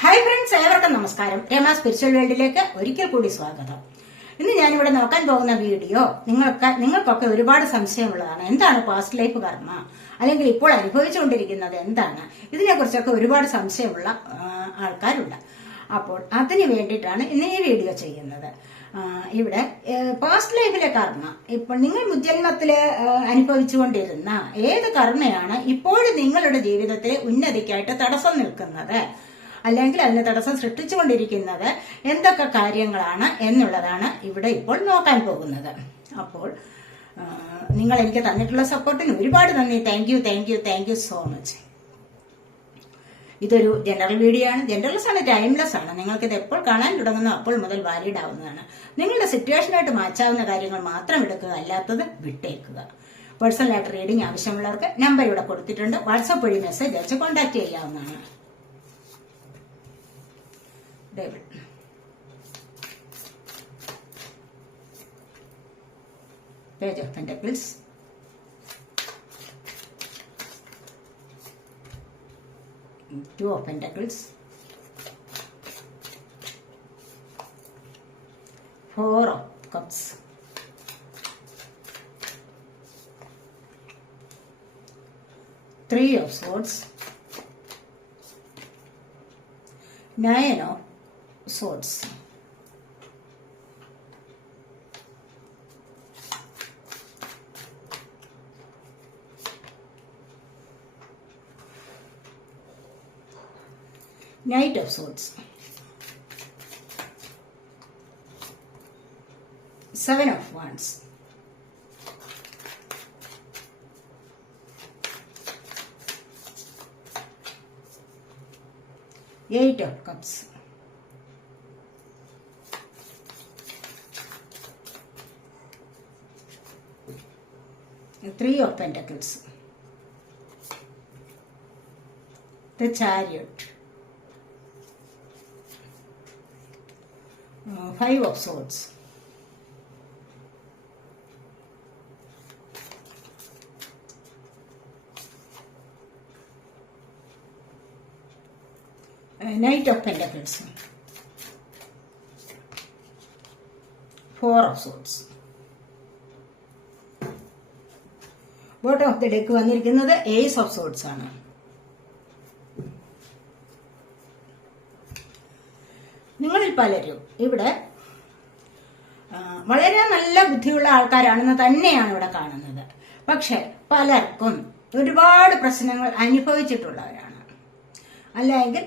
Hi friends ഏവർക്കും നമസ്കാരം. Rama spiritual വേൾഡിലേക്ക് ഒരിക്കൽ കൂടി സ്വാഗതം. ഇന്ന് ഞാനിവിടെ നോക്കാൻ പോകുന്ന വീഡിയോ നിങ്ങൾക്ക് നിങ്ങൾക്കൊക്കെ ഒരുപാട് സംശയമുള്ളതാണ്. എന്താണ് പാസ്റ്റ് ലൈഫ് കർമ്മ? അല്ലെങ്കിൽ ഇപ്പോൾ അനുഭവിച്ചുകൊണ്ടിരിക്കുന്നത് എന്താണ്? ഇതിനെക്കുറിച്ചൊക്കെ ഒരുപാട് സംശയമുള്ള ആൾക്കാരുണ്ട്. അപ്പോൾ അതിന് വേണ്ടിയിട്ടാണ് ഇന്ന് ഈ വീഡിയോ ചെയ്യുന്നത്. ഇവിടെ പാസ്റ്റ് ലൈഫിലെ കർമ്മ. ഇപ്പോൾ നിങ്ങൾ മുജന്മത്തിൽ ആ, അനുഭവിച്ചുകൊണ്ടിരുന്ന ഏത് കർമ്മയാണ് ഇപ്പോഴും നിങ്ങളുടെ ജീവിതത്തിലെ ഉന്നതിക്കായിട്ട് തടസ്സം നിൽക്കുന്നത്? അല്ലെങ്കിൽ അതിന് തടസ്സം സൃഷ്ടിച്ചുകൊണ്ടിരിക്കുന്നത് എന്തൊക്കെ കാര്യങ്ങളാണ് എന്നുള്ളതാണ് ഇവിടെ ഇപ്പോൾ നോക്കാൻ പോകുന്നത്. അപ്പോൾ നിങ്ങൾ എനിക്ക് തന്നിട്ടുള്ള സപ്പോർട്ടിന് ഒരുപാട് നന്ദി. Thank you thank you thank you so much ഇതൊരു ജനറൽ വീഡിയോ ആണ്. ജനറൽസ് ആണ് ടൈംലെസ് ആണ്. നിങ്ങൾക്ക് ഇത് എപ്പോൾ കാണാൻ തുടങ്ങുന്നു അപ്പോൾ മുതൽ വാലിഡ് ആവുന്നതാണ്. നിങ്ങളുടെ സിറ്റുവേഷനായിട്ട് മാച്ചാവുന്ന കാര്യങ്ങൾ മാത്രം എടുക്കുക അല്ലാത്തത് വിട്ടേക്കുക. പേഴ്സണലായിട്ട് റീഡിംഗ് ആവശ്യമുള്ളവർക്ക് നമ്പർ ഇവിടെ കൊടുത്തിട്ടുണ്ട്. വാട്സപ്പ് വഴി മെസ്സേജ് അയച്ച് കോൺടാക്ട് ചെയ്യാവുന്നതാണ്. Page of Pentacles. Two of Pentacles. Four of Cups. Three of Swords. Nine of Swords. Knight of Swords. Seven of Wands. Eight of Cups. Three of Pentacles. The Chariot. Uh, of Swords. Uh, Knight of Pentacles. Four of Swords. Bottom of the deck വന്നിരിക്കുന്നത് ace of swords ആണ് നിങ്ങളിൽ പലരും ഇവിടെ ആ, വളരെ ബുദ്ധിയുള്ള ആൾക്കാരാണെന്ന് തന്നെയാണ് ഇവിടെ കാണുന്നത്. പക്ഷെ പലർക്കും ഒരുപാട് പ്രശ്നങ്ങൾ അനുഭവിച്ചിട്ടുള്ളവരാണ്. അല്ലെങ്കിൽ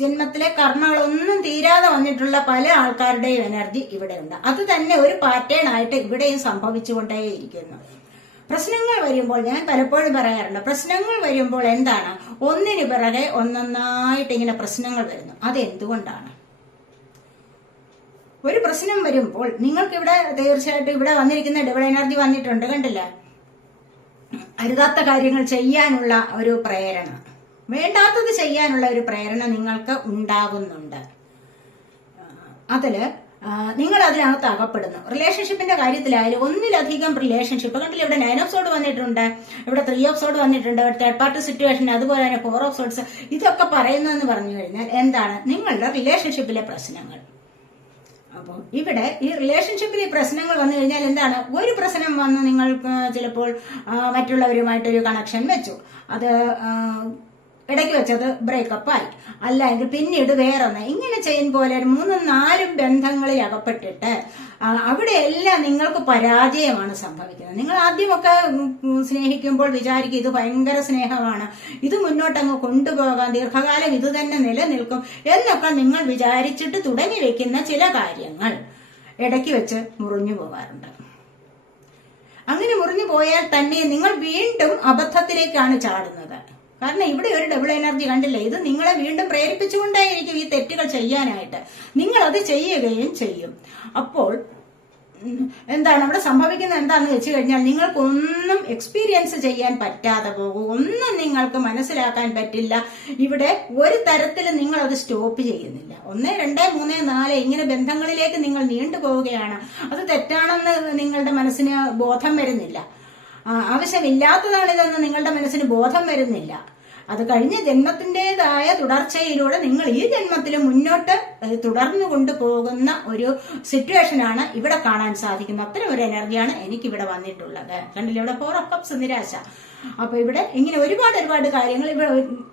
ജന്മത്തിലെ കർമ്മങ്ങളൊന്നും തീരാതെ വന്നിട്ടുള്ള പല ആൾക്കാരുടെയും എനർജി ഇവിടെയുണ്ട്. അത് തന്നെ ഒരു പാറ്റേൺ ആയിട്ട് ഇവിടെയും സംഭവിച്ചുകൊണ്ടേയിരിക്കുന്നു. പ്രശ്നങ്ങൾ വരുമ്പോൾ ഞാൻ പലപ്പോഴും പറയാറുണ്ട് പ്രശ്നങ്ങൾ വരുമ്പോൾ എന്താണ്? ഒന്നിനു പിറകെ ഒന്നൊന്നായിട്ട് ഇങ്ങനെ പ്രശ്നങ്ങൾ വരുന്നു. അത് എന്തുകൊണ്ടാണ് ഒരു പ്രശ്നം വരുമ്പോൾ നിങ്ങൾക്ക് ഇവിടെ തീർച്ചയായിട്ടും ഇവിടെ വന്നിരിക്കുന്ന ഡബിൾ എനർജി വന്നിട്ടുണ്ട് കണ്ടില്ല? അരുതാത്ത കാര്യങ്ങൾ ചെയ്യാനുള്ള ഒരു പ്രേരണ. വേണ്ടാത്തത് ചെയ്യാനുള്ള ഒരു പ്രേരണ നിങ്ങൾക്ക് ഉണ്ടാകുന്നുണ്ട്. അതിൽ നിങ്ങൾ അതിനകത്ത് അകപ്പെടുന്നു. റിലേഷൻഷിപ്പിന്റെ കാര്യത്തിലായാലും ഒന്നിലധികം റിലേഷൻഷിപ്പ് കണ്ടില്ല ഇവിടെ നയൻ ഓഫ് സോഡ് വന്നിട്ടുണ്ട് ഇവിടെ ത്രീ ഓഫ് സോഡ് വന്നിട്ടുണ്ട് തേർഡ് പാർട്ടി സിറ്റുവേഷൻ അതുപോലെ തന്നെ ഫോർ ഓഫ് സോഡ്സ് ഇതൊക്കെ പറയുന്നതെന്ന് പറഞ്ഞു കഴിഞ്ഞാൽ എന്താണ്? നിങ്ങളുടെ റിലേഷൻഷിപ്പിലെ പ്രശ്നങ്ങൾ. അപ്പോൾ ഇവിടെ ഈ റിലേഷൻഷിപ്പിൽ പ്രശ്നങ്ങൾ വന്നു കഴിഞ്ഞാൽ എന്താണ്? ഒരു പ്രശ്നം വന്ന് നിങ്ങൾ ചിലപ്പോൾ മറ്റുള്ളവരുമായിട്ടൊരു കണക്ഷൻ വെച്ചു. അത് ഇടയ്ക്ക് വെച്ചത് ബ്രേക്കപ്പ് ആയി. അല്ലെങ്കിൽ പിന്നീട് വേറൊന്ന്. ഇങ്ങനെ ചെയ്യുന്ന പോലെ മൂന്നും നാലും ബന്ധങ്ങളിൽ അകപ്പെട്ടിട്ട് അവിടെയെല്ലാം നിങ്ങൾക്ക് പരാജയമാണ് സംഭവിക്കുന്നത്. നിങ്ങൾ ആദ്യമൊക്കെ സ്നേഹിക്കുമ്പോൾ വിചാരിക്കും ഇത് ഭയങ്കര സ്നേഹമാണ്. ഇത് മുന്നോട്ടങ്ങ് കൊണ്ടുപോകാം ദീർഘകാലം ഇത് തന്നെ നിലനിൽക്കും എന്നൊക്കെ നിങ്ങൾ വിചാരിച്ചിട്ട് തുടങ്ങി വെക്കുന്ന ചില കാര്യങ്ങൾ ഇടയ്ക്ക് വെച്ച് മുറിഞ്ഞു പോകാറുണ്ട് അങ്ങനെ മുറിഞ്ഞു പോയാൽ തന്നെ നിങ്ങൾ വീണ്ടും അബദ്ധത്തിലേക്കാണ് ചാടുന്നത്. കാരണം ഇവിടെ ഒരു ഡബിൾ എനർജി കണ്ടില്ല? ഇത് നിങ്ങളെ വീണ്ടും പ്രേരിപ്പിച്ചുകൊണ്ടേയിരിക്കും ഈ തെറ്റുകൾ ചെയ്യാനായിട്ട്. നിങ്ങൾ അത് ചെയ്യുകയും ചെയ്യും. അപ്പോൾ എന്താണ് അവിടെ സംഭവിക്കുന്നത്? എന്താണെന്ന് വെച്ച് കഴിഞ്ഞാൽ നിങ്ങൾക്കൊന്നും എക്സ്പീരിയൻസ് ചെയ്യാൻ പറ്റാതെ പോകും. ഒന്നും നിങ്ങൾക്ക് മനസ്സിലാക്കാൻ പറ്റില്ല. ഇവിടെ ഒരു തരത്തിൽ നിങ്ങൾ അത് സ്റ്റോപ്പ് ചെയ്യുന്നില്ല. ഒന്ന് രണ്ട് മൂന്ന് നാല് ഇങ്ങനെ ബന്ധങ്ങളിലേക്ക് നിങ്ങൾ നീണ്ടു പോവുകയാണ് അത് തെറ്റാണെന്ന് നിങ്ങളുടെ മനസ്സിന് ബോധം വരുന്നില്ല. ആവശ്യമില്ലാത്തതാണിതെന്ന് നിങ്ങളുടെ മനസ്സിന് ബോധം വരുന്നില്ല. അത് കഴിഞ്ഞ ജന്മത്തിന്റെതായ തുടർച്ചയിലൂടെ നിങ്ങൾ ഈ ജന്മത്തിൽ മുന്നോട്ട് തുടർന്നു കൊണ്ടുപോകുന്ന ഒരു സിറ്റുവേഷനാണ് ഇവിടെ കാണാൻ സാധിക്കുന്നത്. അത്തരം ഒരു എനർജിയാണ് എനിക്ക് ഇവിടെ വന്നിട്ടുള്ളത്. കണ്ടില്ല? ഇവിടെ ഫോർ ഓഫ് കപ്സ് നിരാശ അപ്പൊ ഇവിടെ ഇങ്ങനെ ഒരുപാട് ഒരുപാട് കാര്യങ്ങൾ ഇവിടെ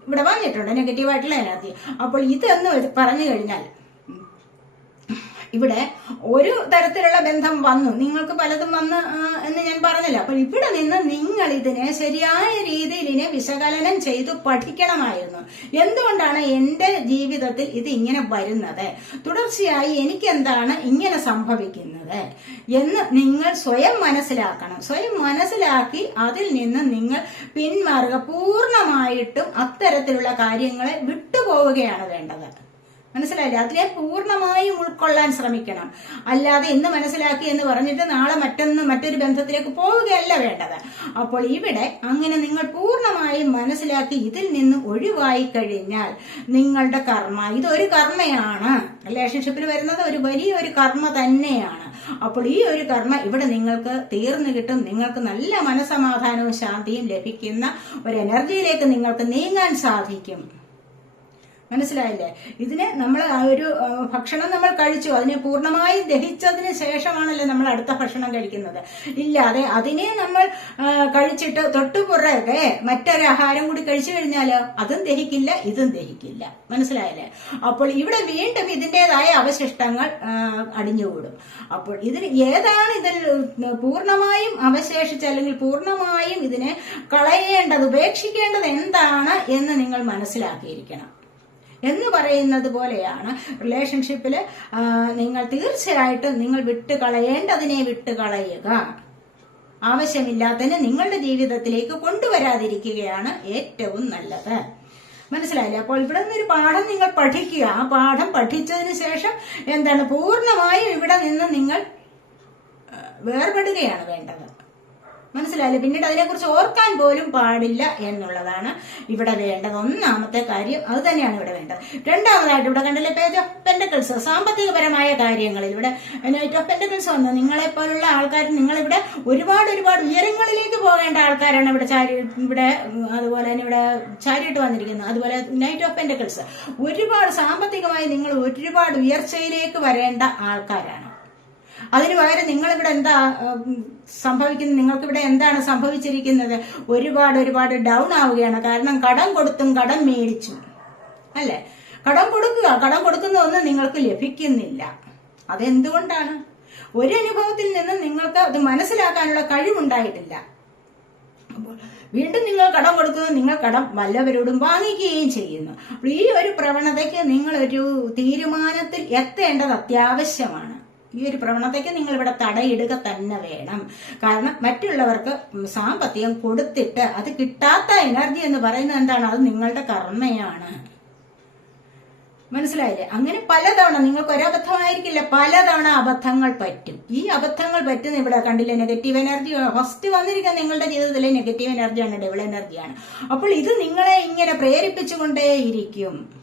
ഇവിടെ വന്നിട്ടുണ്ട്. നെഗറ്റീവായിട്ടുള്ള എനർജി അപ്പോൾ ഇതെന്ന് പറഞ്ഞു കഴിഞ്ഞാൽ ഇവിടെ ഒരു തരത്തിലുള്ള ബന്ധം വന്നു. നിങ്ങൾക്ക് പലതും വന്ന് എന്ന് ഞാൻ പറഞ്ഞില്ല. അപ്പൊ ഇവിടെ നിന്ന് നിങ്ങൾ ഇതിനെ ശരിയായ രീതിയിൽ ഇതിനെ വിശകലനം ചെയ്തു പഠിക്കണമായിരുന്നു. എന്തുകൊണ്ടാണ് എന്റെ ജീവിതത്തിൽ ഇത് ഇങ്ങനെ വരുന്നത്? തുടർച്ചയായി എനിക്ക് എന്താണ് ഇങ്ങനെ സംഭവിക്കുന്നത്? എന്ന് നിങ്ങൾ സ്വയം മനസ്സിലാക്കണം. സ്വയം മനസ്സിലാക്കി അതിൽ നിന്ന് നിങ്ങൾ പിന്മാറുക. പൂർണമായിട്ടും അത്തരത്തിലുള്ള കാര്യങ്ങളെ വിട്ടുപോവുകയാണ് വേണ്ടത്. മനസ്സിലായില്ലേ? അതിനെ പൂർണമായും ഉൾക്കൊള്ളാൻ ശ്രമിക്കണം. അല്ലാതെ ഇന്ന് മനസ്സിലാക്കി എന്ന് പറഞ്ഞിട്ട് നാളെ മറ്റൊന്ന് മറ്റൊരു ബന്ധത്തിലേക്ക് പോവുകയല്ല വേണ്ടത്. അപ്പോൾ ഇവിടെ അങ്ങനെ നിങ്ങൾ പൂർണമായും മനസ്സിലാക്കി ഇതിൽ നിന്ന് ഒഴിവായി കഴിഞ്ഞാൽ നിങ്ങളുടെ കർമ്മ ഇതൊരു കർമ്മയാണ്. റിലേഷൻഷിപ്പിൽ വരുന്നത് ഒരു വലിയ ഒരു കർമ്മ തന്നെയാണ്. അപ്പോൾ ഈ ഒരു കർമ്മ ഇവിടെ നിങ്ങൾക്ക് തീർന്നു കിട്ടും. നിങ്ങൾക്ക് നല്ല മനസമാധാനവും ശാന്തിയും ലഭിക്കുന്ന ഒരു എനർജിയിലേക്ക് നിങ്ങൾക്ക് നീങ്ങാൻ സാധിക്കും. മനസ്സിലായില്ലേ? ഇതിന് നമ്മൾ ഒരു ഭക്ഷണം നമ്മൾ കഴിച്ചു അതിനെ പൂർണമായി ദഹിച്ചതിന് ശേഷമാണല്ലോ നമ്മൾ അടുത്ത ഭക്ഷണം കഴിക്കുന്നത്. ഇല്ലാതെ അതിനെ നമ്മൾ കഴിച്ചിട്ട് കഴിച്ചിട്ട് തൊട്ടുപുറകെ മറ്റൊരു ആഹാരം കൂടി കഴിച്ചു കഴിഞ്ഞാൽ അതും ദഹിക്കില്ല ഇതും ദഹിക്കില്ല. മനസ്സിലായല്ലേ? അപ്പോൾ ഇവിടെ വീണ്ടും ഇതിന്റെതായ അവശിഷ്ടങ്ങൾ അടിഞ്ഞുകൂടും. അപ്പോൾ ഇതിന് ഏതാണ് ഇതിൽ പൂർണമായും അവശേഷിച്ച് അല്ലെങ്കിൽ പൂർണമായും ഇതിനെ കളയേണ്ടത് ഉപേക്ഷിക്കേണ്ടത് എന്താണ് എന്ന് നിങ്ങൾ മനസ്സിലാക്കിയിരിക്കണം. എന്ന് പറയുന്നത് പോലെയാണ് റിലേഷൻഷിപ്പിൽ നിങ്ങൾ തീർച്ചയായിട്ടും നിങ്ങൾ വിട്ടുകളയേണ്ടതിനെ വിട്ടുകളയുക. ആവശ്യമില്ലാത്തതിനെ നിങ്ങളുടെ ജീവിതത്തിലേക്ക് കൊണ്ടുവരാതിരിക്കുകയാണ് ഏറ്റവും നല്ലത്. മനസ്സിലായില്ലേ? അപ്പോൾ ഇവിടെ നിന്നൊരു പാഠം നിങ്ങൾ പഠിക്കുക. ആ പാഠം പഠിച്ചതിന് ശേഷം എന്താണ്? പൂർണമായും ഇവിടെ നിന്ന് നിങ്ങൾ വേർപെടുകയാണ് വേണ്ടത്. മനസ്സിലായില്ലേ? പിന്നീട് അതിനെക്കുറിച്ച് ഓർക്കാൻ പോലും പാടില്ല എന്നുള്ളതാണ് ഇവിടെ വേണ്ടത്. ഒന്നാമത്തെ കാര്യം അത് തന്നെയാണ് ഇവിടെ വേണ്ടത്. രണ്ടാമതായിട്ട് ഇവിടെ കണ്ടില്ലേ പേജ് ഓഫ് പെൻഡക്കിൾസ് സാമ്പത്തികപരമായ കാര്യങ്ങളിൽ ഇവിടെ നൈറ്റ് ഓഫ് പെൻഡക്കിൾസ് വന്നു. നിങ്ങളെ പോലുള്ള ആൾക്കാർ നിങ്ങളിവിടെ ഒരുപാട് ഒരുപാട് ഉയരങ്ങളിലേക്ക് പോകേണ്ട ആൾക്കാരാണ് ഇവിടെ ചാരി ഇവിടെ അതുപോലെ തന്നെ ഇവിടെ ചാരിയിട്ട് വന്നിരിക്കുന്നത്. അതുപോലെ നൈറ്റ് ഓഫ് പെൻഡക്കിൾസ് ഒരുപാട് സാമ്പത്തികമായി നിങ്ങൾ ഒരുപാട് ഉയർച്ചയിലേക്ക് വരേണ്ട ആൾക്കാരാണ്. അതിന് പകരം നിങ്ങളിവിടെ എന്താ സംഭവിക്കുന്ന സംഭവിക്കുന്നത് നിങ്ങൾക്ക് ഇവിടെ എന്താണ് സംഭവിച്ചിരിക്കുന്നത്? ഒരുപാട് ഒരുപാട് ഡൗൺ ആവുകയാണ്. കാരണം കടം കൊടുത്തും കടം മേടിച്ചും. അല്ലേ? കടം കൊടുക്കുക. കടം കൊടുക്കുന്നതൊന്നും നിങ്ങൾക്ക് ലഭിക്കുന്നില്ല. അതെന്തുകൊണ്ടാണ്? ഒരു അനുഭവത്തിൽ നിന്ന് നിങ്ങൾക്ക് അത് മനസ്സിലാക്കാനുള്ള കഴിവുണ്ടായിട്ടില്ല. അപ്പോൾ വീണ്ടും നിങ്ങൾ കടം കൊടുക്കുന്നു നിങ്ങൾ കടം വല്ലവരോടും വാങ്ങിക്കുകയും ചെയ്യുന്നു. ഈ ഒരു പ്രവണതയ്ക്ക് നിങ്ങളൊരു തീരുമാനത്തിൽ എത്തേണ്ടത് അത്യാവശ്യമാണ്. ഈ ഒരു പ്രവണതയ്ക്ക് നിങ്ങൾ ഇവിടെ തടയിടുക തന്നെ വേണം. കാരണം മറ്റുള്ളവർക്ക് സാമ്പത്തികം കൊടുത്തിട്ട് അത് കിട്ടാത്ത എനർജി എന്ന് പറയുന്നത് എന്താണ്? അത് നിങ്ങളുടെ കർമ്മയാണ്. മനസ്സിലായില്ലേ? അങ്ങനെ പലതവണ നിങ്ങൾക്ക് ഒരബദ്ധമായിരിക്കില്ല. പലതവണ അബദ്ധങ്ങൾ പറ്റും. ഈ അബദ്ധങ്ങൾ പറ്റുന്ന ഇവിടെ കണ്ടില്ലേ? നെഗറ്റീവ് എനർജി ഫസ്റ്റ് വന്നിരിക്കുന്ന നിങ്ങളുടെ ജീവിതത്തിലെ നെഗറ്റീവ് എനർജിയാണ് ഡബിൾ എനർജിയാണ് അപ്പോൾ ഇത് നിങ്ങളെ ഇങ്ങനെ പ്രേരിപ്പിച്ചുകൊണ്ടേയിരിക്കും.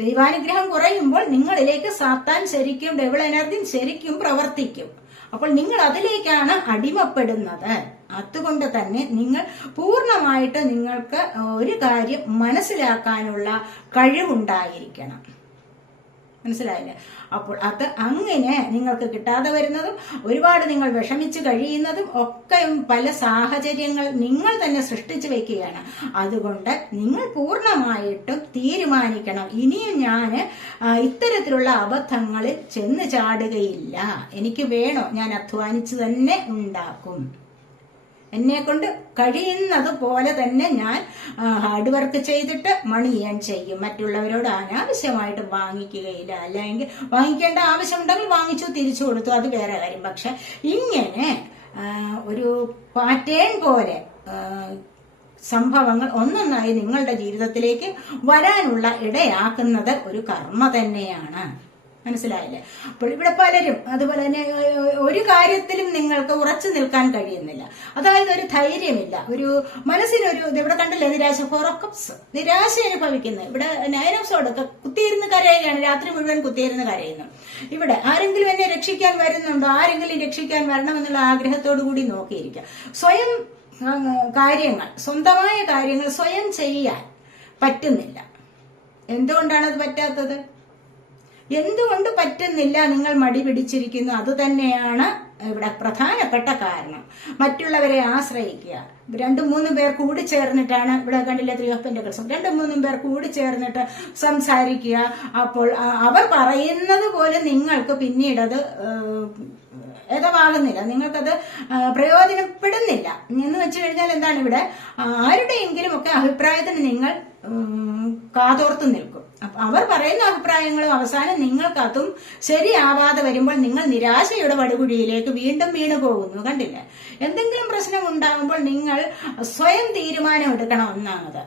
ദൈവാനുഗ്രഹം കുറയുമ്പോൾ നിങ്ങളിലേക്ക് സാത്താൻ ശരിക്കും ഡബിൾ എനർജി ശരിക്കും പ്രവർത്തിക്കും. അപ്പോൾ നിങ്ങൾ അതിലേക്കാണ് അടിമപ്പെടുന്നത്. അതുകൊണ്ട് തന്നെ നിങ്ങൾ പൂർണമായിട്ട് നിങ്ങൾക്ക് ഒരു കാര്യം മനസ്സിലാക്കാനുള്ള കഴിവുണ്ടായിരിക്കണം. മനസ്സിലായില്ലേ? അപ്പോൾ അത് അങ്ങനെ നിങ്ങൾക്ക് കിട്ടാതെ വരുന്നതും ഒരുപാട് നിങ്ങൾ വിഷമിച്ച് കഴിയുന്നതും ഒക്കെ പല സാഹചര്യങ്ങൾ നിങ്ങൾ തന്നെ സൃഷ്ടിച്ചു വെക്കുകയാണ്. അതുകൊണ്ട് നിങ്ങൾ പൂർണമായിട്ടും തീരുമാനിക്കണം. ഇനിയും ഞാൻ ഇത്തരത്തിലുള്ള അബദ്ധങ്ങളിൽ ചെന്ന് ചാടുകയില്ല. എനിക്ക് വേണോ ഞാൻ അധ്വാനിച്ച് തന്നെ ഉണ്ടാക്കും. എന്നെ കൊണ്ട് കഴിയുന്നത് പോലെ തന്നെ ഞാൻ ഹാർഡ് വർക്ക് ചെയ്തിട്ട് മണി ഞാൻ ചെയ്യും. മറ്റുള്ളവരോട് അനാവശ്യമായിട്ട് വാങ്ങിക്കുകയില്ല. അല്ലെങ്കിൽ വാങ്ങിക്കേണ്ട ആവശ്യമുണ്ടെങ്കിൽ വാങ്ങിച്ചു തിരിച്ചു കൊടുത്തു. അത് വേറെ കാര്യം. പക്ഷെ ഇങ്ങനെ ഒരു പാറ്റേൺ പോലെ സംഭവങ്ങൾ ഒന്നൊന്നായി നിങ്ങളുടെ ജീവിതത്തിലേക്ക് വരാനുള്ള ഇടയാക്കുന്നത് ഒരു കർമ്മ തന്നെയാണ്. മനസ്സിലായില്ലേ? അപ്പോൾ ഇവിടെ പലരും അതുപോലെ തന്നെ ഒരു കാര്യത്തിലും നിങ്ങൾക്ക് ഉറച്ചു നിൽക്കാൻ കഴിയുന്നില്ല. അതായത് ഒരു ധൈര്യമില്ല. ഒരു മനസ്സിനൊരു ഇവിടെ കണ്ടില്ലേ നിരാശ ഫോറക്കപ്സ് നിരാശ അനുഭവിക്കുന്നത് ഇവിടെ സോഡ് കുത്തിയിരുന്ന് കരയുകയാണ്. രാത്രി മുഴുവൻ കുത്തിയിരുന്ന് കരയുന്നു. ഇവിടെ ആരെങ്കിലും എന്നെ രക്ഷിക്കാൻ വരുന്നുണ്ടോ? ആരെങ്കിലും രക്ഷിക്കാൻ വരണമെന്നുള്ള ആഗ്രഹത്തോടു കൂടി നോക്കിയിരിക്കുക സ്വയം കാര്യങ്ങൾ സ്വന്തമായ കാര്യങ്ങൾ സ്വയം ചെയ്യാൻ പറ്റുന്നില്ല. എന്തുകൊണ്ടാണ് അത് പറ്റാത്തത്? എന്തുകൊണ്ട് പറ്റുന്നില്ല നിങ്ങൾ മടി പിടിച്ചിരിക്കുന്നു? അത് തന്നെയാണ് ഇവിടെ പ്രധാനപ്പെട്ട കാരണം. മറ്റുള്ളവരെ ആശ്രയിക്കുക. രണ്ടും മൂന്നും പേർ കൂടി ചേർന്നിട്ടാണ് ഇവിടെ കണ്ടില്ല ത്രിയോപ്പന്റെ പെന്റക്കിൾസും രണ്ടും മൂന്നും പേർ കൂടി ചേർന്നിട്ട് സംസാരിക്കുക. അപ്പോൾ അവർ പറയുന്നത് പോലെ നിങ്ങൾക്ക് പിന്നീട് അത് ഏതവാകുന്നില്ല നിങ്ങൾക്കത് പ്രയോജനപ്പെടുന്നില്ല. എന്ന് വെച്ചു കഴിഞ്ഞാൽ എന്താണ് ഇവിടെ? ആരുടെയെങ്കിലും ഒക്കെ അഭിപ്രായത്തിന് നിങ്ങൾ കാതോർത്തു നിൽക്കും. അവർ പറയുന്ന അഭിപ്രായങ്ങളും അവസാനം നിങ്ങൾക്കതും ശരിയാവാതെ വരുമ്പോൾ നിങ്ങൾ നിരാശയുടെ വടുകുഴിയിലേക്ക് വീണ്ടും വീണു പോകുന്നു കണ്ടില്ലേ? എന്തെങ്കിലും പ്രശ്നം ഉണ്ടാകുമ്പോൾ നിങ്ങൾ സ്വയം തീരുമാനം എടുക്കണം ഒന്നാമത്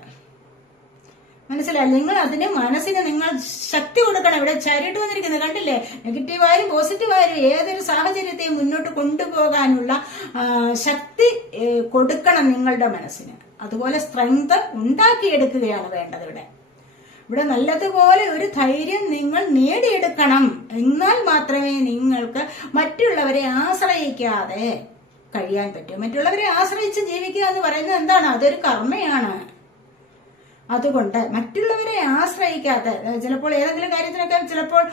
മനസ്സിലായി? നിങ്ങൾ അതിന് മനസ്സിന് നിങ്ങൾ ശക്തി കൊടുക്കണം. ഇവിടെ ചരിട്ട് വന്നിരിക്കുന്നത് കണ്ടില്ലേ? നെഗറ്റീവായാലും പോസിറ്റീവായാലും ഏതൊരു സാഹചര്യത്തെയും മുന്നോട്ട് കൊണ്ടുപോകാനുള്ള ശക്തി കൊടുക്കണം നിങ്ങളുടെ മനസ്സിന്. അതുപോലെ സ്ട്രെങ്ത് ഉണ്ടാക്കിയെടുക്കുകയാണ് വേണ്ടത് ഇവിടെ. ഇവിടെ നല്ലതുപോലെ ഒരു ധൈര്യം നിങ്ങൾ നേടിയെടുക്കണം. എന്നാൽ മാത്രമേ നിങ്ങൾക്ക് മറ്റുള്ളവരെ ആശ്രയിക്കാതെ കഴിയാൻ പറ്റൂ. മറ്റുള്ളവരെ ആശ്രയിച്ച് ജീവിക്കുക എന്ന് പറയുന്നത് എന്താണ്? അതൊരു കർമ്മയാണ്. അതുകൊണ്ട് മറ്റുള്ളവരെ ആശ്രയിക്കാതെ ചിലപ്പോൾ ഏതെങ്കിലും കാര്യത്തിനൊക്കെ ചിലപ്പോൾ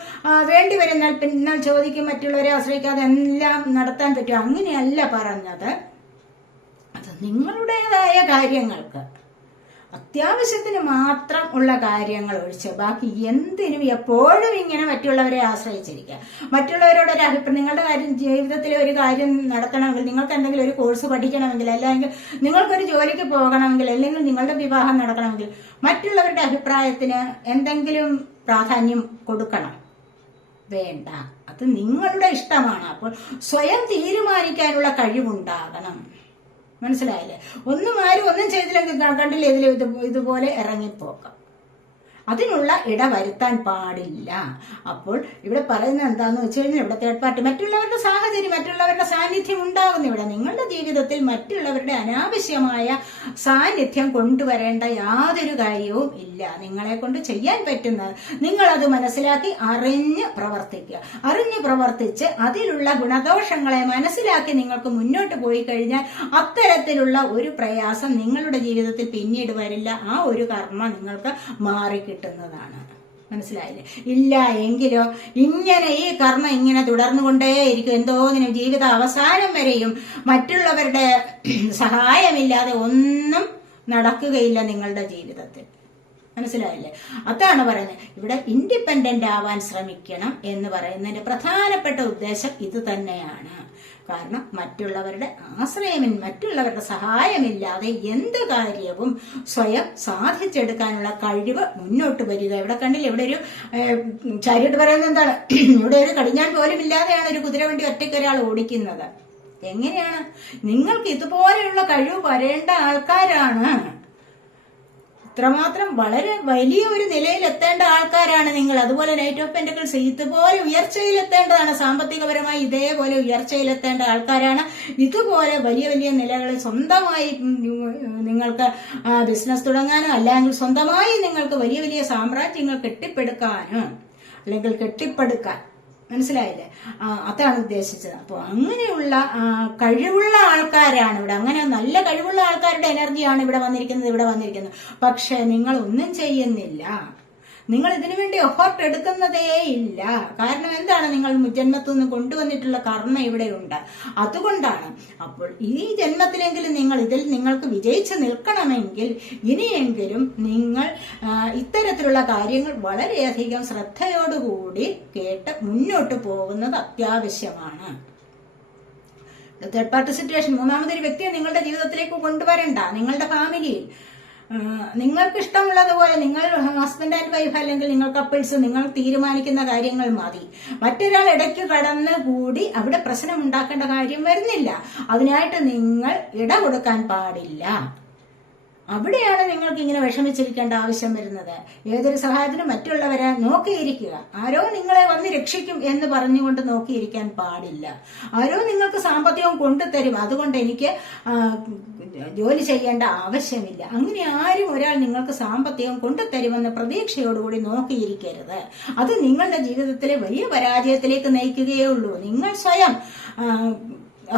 വേണ്ടി വരുന്നാൽ പിന്നെ ചോദിക്കും മറ്റുള്ളവരെ ആശ്രയിക്കാതെ എല്ലാം നടത്താൻ പറ്റും. അങ്ങനെയല്ല പറഞ്ഞത്. അത് നിങ്ങളുടേതായ കാര്യങ്ങൾക്ക് അത്യാവശ്യത്തിന് മാത്രം ഉള്ള കാര്യങ്ങൾ ഒഴിച്ച് ബാക്കി എന്തിനും എപ്പോഴും ഇങ്ങനെ മറ്റുള്ളവരെ ആശ്രയിച്ചിരിക്കുക. മറ്റുള്ളവരോട് ഒരു അഭിപ്രായം നിങ്ങളുടെ കാര്യം ജീവിതത്തിൽ ഒരു കാര്യം നടത്തണമെങ്കിൽ നിങ്ങൾക്ക് എന്തെങ്കിലും ഒരു കോഴ്സ് പഠിക്കണമെങ്കിൽ അല്ലെങ്കിൽ നിങ്ങൾക്കൊരു ജോലിക്ക് പോകണമെങ്കിൽ അല്ലെങ്കിൽ നിങ്ങളുടെ വിവാഹം നടക്കണമെങ്കിൽ മറ്റുള്ളവരുടെ അഭിപ്രായത്തിന് എന്തെങ്കിലും പ്രാധാന്യം കൊടുക്കണം. വേണ്ട. അത് നിങ്ങളുടെ ഇഷ്ടമാണ്. അപ്പോൾ സ്വയം തീരുമാനിക്കാനുള്ള കഴിവുണ്ടാകണം. മനസ്സിലായില്ലേ? ഒന്നും ആരും ഒന്നും ചെയ്തില്ലെങ്കിൽ കണ്ടില്ല ഇതിൽ ഇത് ഇതുപോലെ ഇറങ്ങിപ്പോക്കാം. അതിനുള്ള ഇട വരുത്താൻ പാടില്ല. അപ്പോൾ ഇവിടെ പറയുന്നത് എന്താന്ന് വെച്ച് കഴിഞ്ഞാൽ ഇവിടെ തേർഡ് പാർട്ടി മറ്റുള്ളവരുടെ സാഹചര്യം മറ്റുള്ളവരുടെ സാന്നിധ്യം ഉണ്ടാകുന്നു ഇവിടെ നിങ്ങളുടെ ജീവിതത്തിൽ മറ്റുള്ളവരുടെ അനാവശ്യമായ സാന്നിധ്യം കൊണ്ടുവരേണ്ട യാതൊരു കാര്യവും ഇല്ല. നിങ്ങളെ കൊണ്ട് ചെയ്യാൻ പറ്റുന്നത് നിങ്ങൾ അത് മനസ്സിലാക്കി അറിഞ്ഞ് പ്രവർത്തിക്കുക. അറിഞ്ഞ് പ്രവർത്തിച്ച് അതിലുള്ള ഗുണദോഷങ്ങളെ മനസ്സിലാക്കി നിങ്ങൾക്ക് മുന്നോട്ട് പോയി കഴിഞ്ഞാൽ അത്തരത്തിലുള്ള ഒരു പ്രയാസം നിങ്ങളുടെ ജീവിതത്തിൽ പിന്നീട് വരില്ല. ആ ഒരു കർമ്മ നിങ്ങൾക്ക് മാറിക്കിട്ടുന്നതാണ് മനസ്സിലായില്ലേ? ഇല്ല എങ്കിലോ ഇങ്ങനെ ഈ കർമ്മം ഇങ്ങനെ തുടർന്നുകൊണ്ടേ ഇരിക്കും എന്തോ ഇങ്ങനെ ജീവിത അവസാനം വരെയും മറ്റുള്ളവരുടെ സഹായമില്ലാതെ ഒന്നും നടക്കുകയില്ല നിങ്ങളുടെ ജീവിതത്തിൽ. മനസ്സിലായില്ലേ? അതാണ് പറയുന്നത്. ഇവിടെ ഇൻഡിപെൻഡന്റ് ആവാൻ ശ്രമിക്കണം എന്ന് പറയുന്നതിന്റെ പ്രധാനപ്പെട്ട ഉദ്ദേശം ഇത് തന്നെയാണ്. കാരണം മറ്റുള്ളവരുടെ ആശ്രയമിൽ മറ്റുള്ളവരുടെ സഹായമില്ലാതെ എന്ത് കാര്യവും സ്വയം സാധിച്ചെടുക്കാനുള്ള കഴിവ് മുന്നോട്ട് വരിക. ഇവിടെ കണ്ടില്ല ഇവിടെ ഒരു ചാരിട്ട് പറയുന്നത് എന്താണ്? ഇവിടെ ഒരു കടിഞ്ഞാൻ പോലും ഇല്ലാതെയാണ് ഒരു കുതിരവണ്ടി ഒറ്റയ്ക്ക് ഒരാൾ ഓടിക്കുന്നത്. എങ്ങനെയാണ്? നിങ്ങൾക്ക് ഇതുപോലെയുള്ള കഴിവ് വരേണ്ട ആൾക്കാരാണ്. ഇത്രമാത്രം വളരെ വലിയ ഒരു നിലയിൽ എത്തേണ്ട ആൾക്കാരാണ് നിങ്ങൾ. അതുപോലെ നൈറ്റ് ഓഫ് പെൻഡക്കിൾസ് ഇതുപോലെ ഉയർച്ചയിലെത്തേണ്ടതാണ്. സാമ്പത്തികപരമായി ഇതേപോലെ ഉയർച്ചയിലെത്തേണ്ട ആൾക്കാരാണ്. ഇതുപോലെ വലിയ വലിയ നിലകളിൽ സ്വന്തമായി നിങ്ങൾക്ക് ബിസിനസ് തുടങ്ങാനോ അല്ലെങ്കിൽ സ്വന്തമായി നിങ്ങൾക്ക് വലിയ വലിയ സാമ്രാജ്യങ്ങൾ കെട്ടിപ്പടുക്കാനോ അല്ലെങ്കിൽ കെട്ടിപ്പടുക്കാൻ മനസ്സിലായില്ലേ? അതാണ് ഉദ്ദേശിച്ചത്. അപ്പോൾ അങ്ങനെയുള്ള കഴിവുള്ള ആൾക്കാരാണ് ഇവിടെ. അങ്ങനെ നല്ല കഴിവുള്ള ആൾക്കാരുടെ എനർജിയാണ് ഇവിടെ വന്നിരിക്കുന്നത് ഇവിടെ വന്നിരിക്കുന്നത്. പക്ഷെ നിങ്ങൾ ഒന്നും ചെയ്യുന്നില്ല. നിങ്ങൾ ഇതിനു വേണ്ടി എഫർട്ട് എടുക്കുന്നതേ ഇല്ല. കാരണം എന്താണ്? നിങ്ങൾ ജന്മത്തിൽ നിന്ന് കൊണ്ടുവന്നിട്ടുള്ള കർമ്മ ഇവിടെയുണ്ട് അതുകൊണ്ടാണ് അപ്പോൾ ഈ ജന്മത്തിലെങ്കിലും നിങ്ങൾ ഇതിൽ നിങ്ങൾക്ക് വിജയിച്ച് നിൽക്കണമെങ്കിൽ ഇനിയെങ്കിലും നിങ്ങൾ ഇത്തരത്തിലുള്ള കാര്യങ്ങൾ വളരെയധികം ശ്രദ്ധയോടുകൂടി കേട്ട് മുന്നോട്ട് പോകുന്നത് അത്യാവശ്യമാണ്. തേർഡ് പാർട്ടി സിറ്റുവേഷൻ മൂന്നാമതൊരു വ്യക്തിയെ നിങ്ങളുടെ ജീവിതത്തിലേക്ക് കൊണ്ടുവരണ്ട. നിങ്ങളുടെ ഫാമിലിയിൽ നിങ്ങൾക്ക് ഇഷ്ടമുള്ളതുപോലെ നിങ്ങൾ ഹസ്ബൻഡ് ആൻഡ് വൈഫ് അല്ലെങ്കിൽ നിങ്ങൾ കപ്പിൾസ് നിങ്ങൾ തീരുമാനിക്കുന്ന കാര്യങ്ങൾ മതി. മറ്റൊരാൾ ഇടയ്ക്ക് കടന്ന് കൂടി അവിടെ പ്രശ്നം ഉണ്ടാക്കേണ്ട കാര്യം വരുന്നില്ല. അതിനായിട്ട് നിങ്ങൾ ഇട കൊടുക്കാൻ പാടില്ല. അവിടെയാണ് നിങ്ങൾക്ക് ഇങ്ങനെ വിഷമിച്ചിരിക്കേണ്ട ആവശ്യം വരുന്നത്. ഏതൊരു സഹായത്തിനും മറ്റുള്ളവരെ നോക്കിയിരിക്കുക. ആരോ നിങ്ങളെ വന്ന് രക്ഷിക്കും എന്ന് പറഞ്ഞുകൊണ്ട് നോക്കിയിരിക്കാൻ പാടില്ല. ആരോ നിങ്ങൾക്ക് സാമ്പത്തികം കൊണ്ടുതരും. അതുകൊണ്ട് എനിക്ക് ജോലി ചെയ്യേണ്ട ആവശ്യമില്ല. അങ്ങനെ ആരും ഒരാൾ നിങ്ങൾക്ക് സാമ്പത്തികം കൊണ്ടുതരുമെന്ന പ്രതീക്ഷയോടുകൂടി നോക്കിയിരിക്കരുത്. അത് നിങ്ങളുടെ ജീവിതത്തിലെ വലിയ പരാജയത്തിലേക്ക് നയിക്കുകയേ ഉള്ളൂ. നിങ്ങൾ സ്വയം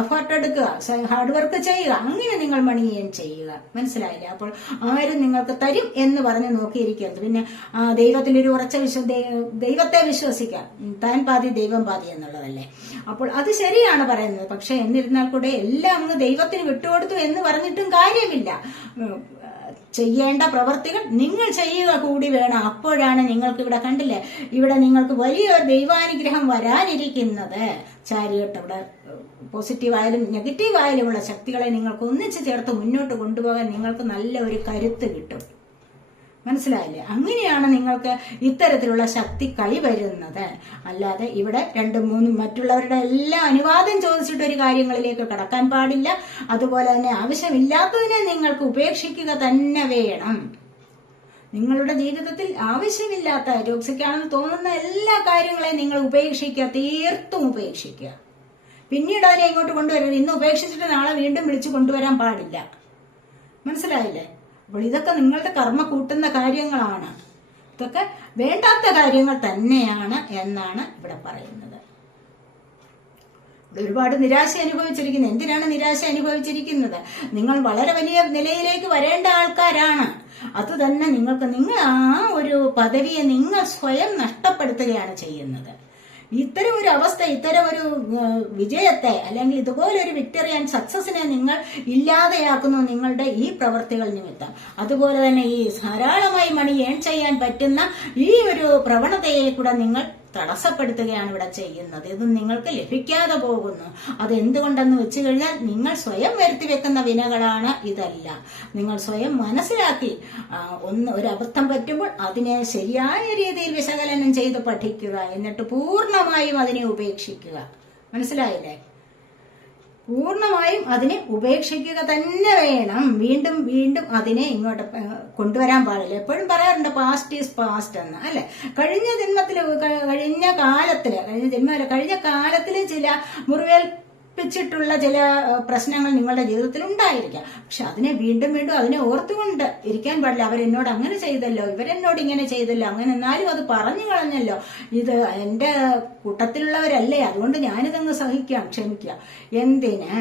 എഫേർട്ട് എടുക്കുക. ഹാർഡ് വർക്ക് ചെയ്യുക. അങ്ങനെ നിങ്ങൾ മണി ചെയ്യുക. മനസ്സിലായില്ലേ? അപ്പോൾ ആരും നിങ്ങൾക്ക് തരും എന്ന് പറഞ്ഞ് നോക്കിയിരിക്കരുത്. പിന്നെ ദൈവത്തിൽ ദൈവത്തിലൊരു ഉറച്ച വിശ്വ ദൈവത്തെ വിശ്വസിക്കാം. താൻ പാതി ദൈവം പാതി എന്നുള്ളതല്ലേ? അപ്പോൾ അത് ശരിയാണ് പറയുന്നത്. പക്ഷെ എന്നിരുന്നാൽ കൂടെ എല്ലാം അങ്ങ് ദൈവത്തിന് വിട്ടുകൊടുത്തു എന്ന് പറഞ്ഞിട്ടും കാര്യമില്ല. ചെയ്യേണ്ട പ്രവർത്തികൾ നിങ്ങൾ ചെയ്യുക കൂടി വേണം. അപ്പോഴാണ് നിങ്ങൾക്ക് ഇവിടെ കണ്ടില്ലേ? ഇവിടെ നിങ്ങൾക്ക് വലിയ ദൈവാനുഗ്രഹം വരാനിരിക്കുന്നത്. ചാരിയട്ട് ഇവിടെ പോസിറ്റീവായാലും നെഗറ്റീവായാലുമുള്ള ശക്തികളെ നിങ്ങൾക്ക് ഒന്നിച്ചു ചേർത്ത് മുന്നോട്ട് കൊണ്ടുപോകാൻ നിങ്ങൾക്ക് നല്ല ഒരു കരുത്ത് കിട്ടും. മനസ്സിലായില്ലേ? അങ്ങനെയാണ് നിങ്ങൾക്ക് ഇത്തരത്തിലുള്ള ശക്തി കൈവരുന്നത്. അല്ലാതെ ഇവിടെ രണ്ടും മൂന്നും മറ്റുള്ളവരുടെ എല്ലാ അനുവാദം ചോദിച്ചിട്ട് ഒരു കാര്യങ്ങളിലേക്ക് കടക്കാൻ പാടില്ല. അതുപോലെ തന്നെ ആവശ്യമില്ലാത്തതിനെ നിങ്ങൾക്ക് ഉപേക്ഷിക്കുക തന്നെ വേണം. നിങ്ങളുടെ ജീവിതത്തിൽ ആവശ്യമില്ലാത്ത ടോക്സിക്കാണെന്ന് തോന്നുന്ന എല്ലാ കാര്യങ്ങളെയും നിങ്ങൾ ഉപേക്ഷിക്കുക തീർത്തും ഉപേക്ഷിക്കുക. പിന്നീട് അതിനെ ഇങ്ങോട്ട് കൊണ്ടുവരരുത്. ഇന്ന് ഉപേക്ഷിച്ചിട്ട് നാളെ വീണ്ടും വിളിച്ചു കൊണ്ടുവരാൻ പാടില്ല. മനസ്സിലായില്ലേ? അപ്പോൾ ഇതൊക്കെ നിങ്ങളുടെ കർമ്മ കൂട്ടുന്ന കാര്യങ്ങളാണ്. ഇതൊക്കെ വേണ്ടാത്ത കാര്യങ്ങൾ തന്നെയാണ് എന്നാണ് ഇവിടെ പറയുന്നത്. ഒരുപാട് നിരാശ അനുഭവിച്ചിരിക്കുന്നത് എന്തിനാണ് നിരാശ അനുഭവിച്ചിരിക്കുന്നത്? നിങ്ങൾ വളരെ വലിയ നിലയിലേക്ക് വരേണ്ട ആൾക്കാരാണ്. അത് തന്നെ നിങ്ങൾക്ക് നിങ്ങൾ ആ ഒരു പദവിയെ നിങ്ങൾ സ്വയം നഷ്ടപ്പെടുത്തുകയാണ് ചെയ്യുന്നത്. ഇത്തരം ഒരു അവസ്ഥ ഇത്തരം ഒരു വിജയത്തെ അല്ലെങ്കിൽ ഇതുപോലെ ഒരു വിക്ടറി ആൻഡ് സക്സസിനെ നിങ്ങൾ ഇല്ലാതെയാക്കുന്നു നിങ്ങളുടെ ഈ പ്രവൃത്തികൾ നിമിത്തം. അതുപോലെ തന്നെ ഈ ധാരാളമായി മണി ഏൺ ചെയ്യാൻ പറ്റുന്ന ഈ ഒരു പ്രവണതയെ കൂടെ നിങ്ങൾ തടസ്സപ്പെടുത്തുകയാണ് ഇവിടെ ചെയ്യുന്നത്. ഇത് നിങ്ങൾക്ക് ലഭിക്കാതെ പോകുന്നു. അത് എന്തുകൊണ്ടെന്ന് വെച്ചു കഴിഞ്ഞാൽ നിങ്ങൾ സ്വയം വരുത്തി വെക്കുന്ന വിനകളാണ് ഇതല്ല. നിങ്ങൾ സ്വയം മനസ്സിലാക്കി ഒന്ന് ഒരു അബദ്ധം പറ്റുമ്പോൾ അതിനെ ശരിയായ രീതിയിൽ വിശകലനം ചെയ്ത് പഠിക്കുക. എന്നിട്ട് പൂർണമായും അതിനെ ഉപേക്ഷിക്കുക. മനസ്സിലായില്ലേ? പൂർണമായും അതിനെ ഉപേക്ഷിക്കുക തന്നെ വേണം. വീണ്ടും വീണ്ടും അതിനെ ഇങ്ങോട്ട് കൊണ്ടുവരാൻ പാടില്ല. എപ്പോഴും പറയാറുണ്ട് പാസ്റ്റ് ഈസ് പാസ്റ്റ് എന്ന് അല്ലെ? കഴിഞ്ഞ ജന്മത്തിൽ കഴിഞ്ഞ കാലത്തിൽ കഴിഞ്ഞ ജന്മല്ല കഴിഞ്ഞ കാലത്തിൽ ചില മുറിവേൽപ്പിച്ചിട്ടുള്ള ചില പ്രശ്നങ്ങൾ നിങ്ങളുടെ ജീവിതത്തിൽ ഉണ്ടായിരിക്കാം. പക്ഷെ അതിനെ വീണ്ടും വീണ്ടും അതിനെ ഓർത്തുകൊണ്ട് ഇരിക്കാൻ പാടില്ല. അവരെന്നോട് അങ്ങനെ ചെയ്തല്ലോ ഇവരെന്നോട് ഇങ്ങനെ ചെയ്തല്ലോ അങ്ങനെ എന്നാലും അത് പറഞ്ഞു കളഞ്ഞല്ലോ. ഇത് എന്റെ കൂട്ടത്തിലുള്ളവരല്ലേ അതുകൊണ്ട് ഞാനിതങ്ങ് സഹിക്കാം ക്ഷമിക്കുക എന്തിന്?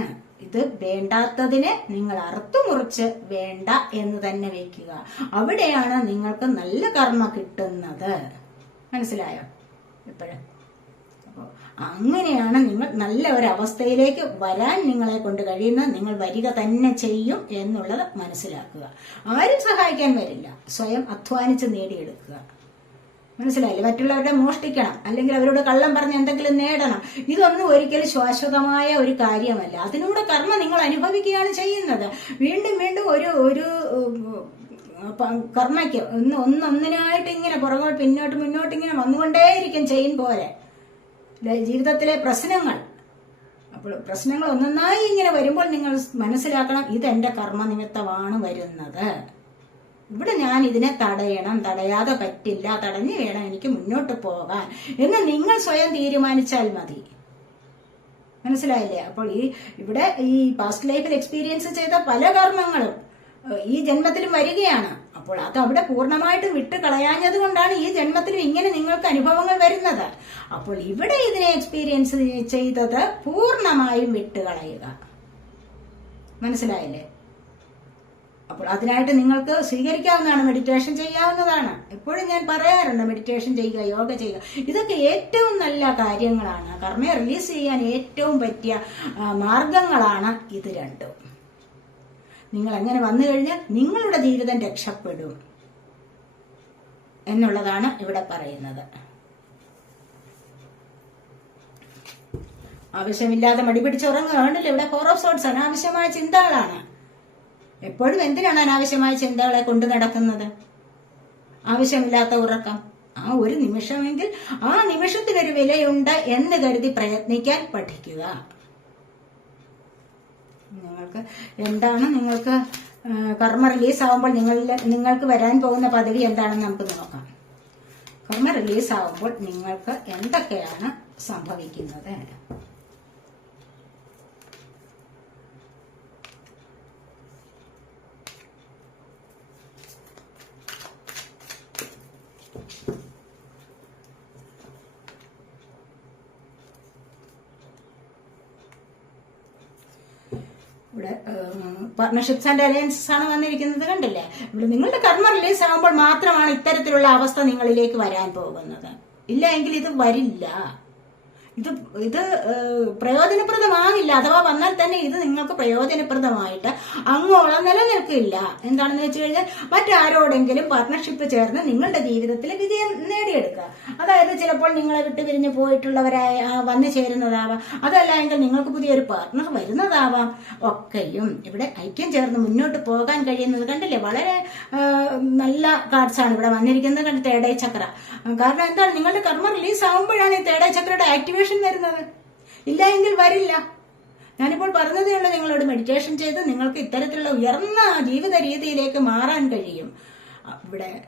ഇത് വേണ്ടാത്തതിനെ നിങ്ങൾ അറുത്തുമുറിച്ച് വേണ്ട എന്ന് തന്നെ വെക്കുക. അവിടെയാണ് നിങ്ങൾക്ക് നല്ല കർമ്മ കിട്ടുന്നത്. മനസ്സിലായോ? ഇപ്പോഴും. അങ്ങനെയാണ് നിങ്ങൾ നല്ല ഒരു അവസ്ഥയിലേക്ക് വരാൻ നിങ്ങളെ കൊണ്ട് കഴിയുന്ന നിങ്ങൾ വരിക തന്നെ ചെയ്യും എന്നുള്ളത് മനസ്സിലാക്കുക. ആരും സഹായിക്കാൻ വരില്ല. സ്വയം അധ്വാനിച്ച് നേടിയെടുക്കുക. മനസ്സിലായില്ലേ? മറ്റുള്ളവരുടെ മോഷ്ടിക്കണം. അല്ലെങ്കിൽ അവരോട് കള്ളം പറഞ്ഞ് എന്തെങ്കിലും നേടണം. ഇതൊന്നും ഒരിക്കലും ശാശ്വതമായ ഒരു കാര്യമല്ല. അതിനൂടെ കർമ്മ നിങ്ങൾ അനുഭവിക്കുകയാണ് ചെയ്യുന്നത്. വീണ്ടും വീണ്ടും ഒരു ഒരു കർമ്മയ്ക്ക് ഒന്ന് ഒന്നൊന്നിനായിട്ട് ഇങ്ങനെ പുറകോട്ട് പിന്നോട്ട് മുന്നോട്ട് ഇങ്ങനെ വന്നുകൊണ്ടേയിരിക്കും ചെയിൻ പോലെ. ജീവിതത്തിലെ പ്രശ്നങ്ങൾ. അപ്പോൾ പ്രശ്നങ്ങൾ ഒന്നൊന്നായി ഇങ്ങനെ വരുമ്പോൾ നിങ്ങൾ മനസ്സിലാക്കണം ഇത് ഇതെന്റെ കർമ്മനിമിത്തമാണ് വരുന്നത്. ഇവിടെ ഞാൻ ഇതിനെ തടയണം തടയാതെ പറ്റില്ല തടഞ്ഞു വേണം എനിക്ക് മുന്നോട്ട് പോകാൻ എന്ന് നിങ്ങൾ സ്വയം തീരുമാനിച്ചാൽ മതി. മനസ്സിലായില്ലേ? അപ്പോൾ ഈ ഇവിടെ ഈ പാസ്റ്റ് ലൈഫിൽ എക്സ്പീരിയൻസ് ചെയ്ത പല കർമ്മങ്ങളും ഈ ജന്മത്തിലും വരികയാണ്. അപ്പോൾ അത് അവിടെ പൂർണമായിട്ട് വിട്ട് കളയാഞ്ഞത് കൊണ്ടാണ് ഈ ജന്മത്തിലും ഇങ്ങനെ നിങ്ങൾക്ക് അനുഭവങ്ങൾ വരുന്നത്. അപ്പോൾ ഇവിടെ ഇതിനെ എക്സ്പീരിയൻസ് ചെയ്തത് പൂർണമായും വിട്ടുകളയുക മനസ്സിലായില്ലേ? അപ്പോൾ അതിനായിട്ട് നിങ്ങൾക്ക് സ്വീകരിക്കാവുന്നതാണ് മെഡിറ്റേഷൻ ചെയ്യാവുന്നതാണ്. എപ്പോഴും ഞാൻ പറയാറുണ്ട് മെഡിറ്റേഷൻ ചെയ്യുക യോഗ ചെയ്യുക. ഇതൊക്കെ ഏറ്റവും നല്ല കാര്യങ്ങളാണ്. കർമ്മയെ റിലീസ് ചെയ്യാൻ ഏറ്റവും പറ്റിയ മാർഗങ്ങളാണ് ഇത് രണ്ടും. നിങ്ങൾ അങ്ങനെ വന്നു കഴിഞ്ഞാൽ നിങ്ങളുടെ ജീവിതം രക്ഷപ്പെടും. എന്നുള്ളതാണ് ഇവിടെ പറയുന്നത്. ആവശ്യമില്ലാതെ മടി പിടിച്ചുറങ്ങുകയാണല്ലോ ഇവിടെ ഫോർ ഓഫ് സോട്ട്സ് അനാവശ്യമായ ചിന്തകളാണ്. എപ്പോഴും എന്തിനാണ് അനാവശ്യമായ ചിന്തകളെ കൊണ്ടു നടക്കുന്നത്? ആവശ്യമില്ലാത്ത ഉറക്കം. ആ ഒരു നിമിഷമെങ്കിൽ ആ നിമിഷത്തിനൊരു വിലയുണ്ട് എന്ന് കരുതി പ്രയത്നിക്കാൻ പഠിക്കുക. നിങ്ങൾക്ക് എന്താണ് നിങ്ങൾക്ക് കർമ്മ റിലീസ് ആവുമ്പോൾ നിങ്ങൾക്ക് വരാൻ പോകുന്ന പദവി എന്താണെന്ന് നമുക്ക് നോക്കാം. കർമ്മ റിലീസ് ആവുമ്പോൾ നിങ്ങൾക്ക് എന്തൊക്കെയാണ് സംഭവിക്കുന്നത് ഇവിടെ പാർട്ണർഷിപ്സ് ആൻഡ് അലയൻസസ് ആണ് വന്നിരിക്കുന്നത് കണ്ടില്ലേ? ഇവിടെ നിങ്ങളുടെ കർമ്മ റിലീസ് ആകുമ്പോൾ മാത്രമാണ് ഇത്തരത്തിലുള്ള അവസ്ഥ നിങ്ങളിലേക്ക് വരാൻ പോകുന്നത്. ഇല്ല എങ്കിൽ ഇത് വരില്ല. ഇത് ഇത് പ്രയോജനപ്രദമാകില്ല. അഥവാ വന്നാൽ തന്നെ ഇത് നിങ്ങൾക്ക് പ്രയോജനപ്രദമായിട്ട് അങ്ങോളം നിലനിൽക്കില്ല. എന്താണെന്ന് വെച്ച് കഴിഞ്ഞാൽ മറ്റാരോടെങ്കിലും പാർട്ട്ണർഷിപ്പ് ചേർന്ന് നിങ്ങളുടെ ജീവിതത്തിൽ വിജയം നേടിയെടുക്കുക. അതായത് ചിലപ്പോൾ നിങ്ങളെ വിട്ട് പിരിഞ്ഞു പോയിട്ടുള്ളവരായ വന്നു ചേരുന്നതാവാം. അതല്ല എങ്കിൽ നിങ്ങൾക്ക് പുതിയൊരു പാർട്ട്ണർ വരുന്നതാവാം. ഒക്കെയും ഇവിടെ ഐക്യം ചേർന്ന് മുന്നോട്ട് പോകാൻ കഴിയുന്നത് കണ്ടില്ലേ? വളരെ നല്ല കാർഡ്സ് ആണ് ഇവിടെ വന്നിരിക്കുന്നത് കണ്ട് തേടേ ചക്ര. കാരണം എന്താണ്? നിങ്ങളുടെ കർമ്മ റിലീസ് ആകുമ്പോഴാണ് ഈ തേടേ ചക്രയുടെ ആക്ടിവേഷൻ വരുന്നത്. ഇല്ല എങ്കിൽ വരില്ല. ഞാനിപ്പോൾ പറഞ്ഞതേ ഉള്ളൂ നിങ്ങളോട് മെഡിറ്റേഷൻ ചെയ്ത് നിങ്ങൾക്ക് ഇത്തരത്തിലുള്ള ഉയർന്ന ജീവിത രീതിയിലേക്ക് മാറാൻ കഴിയും. ഇവിടെ